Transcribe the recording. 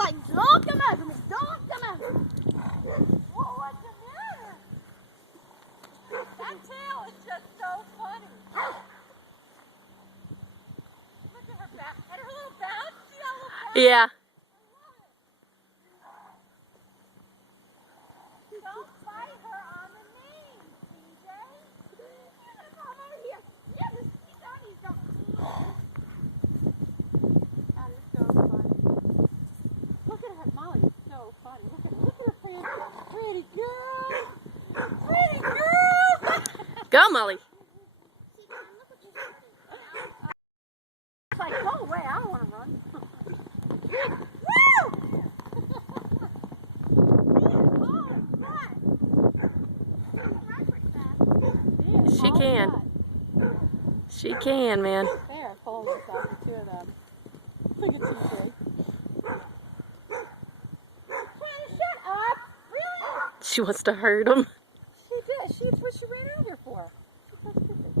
like, don't come after me, don't come after me. What's the matter? That tail is just so funny. Look at her back, and her little bounce. See that little bounce? Yeah. Don't bite her on the knee, CJ. Come over here. Yeah, the doggies don't. That is so funny. Look at her, Molly. It's so funny. Look at her pretty girl. Pretty girl. Go, Molly. It's like, go away. I don't want to run. She can. She can, man. They are full of themselves, the two of them. Look at TJ. Shut up! Really? She wants to hurt him. She did. That's what she ran out here for. She's so stupid.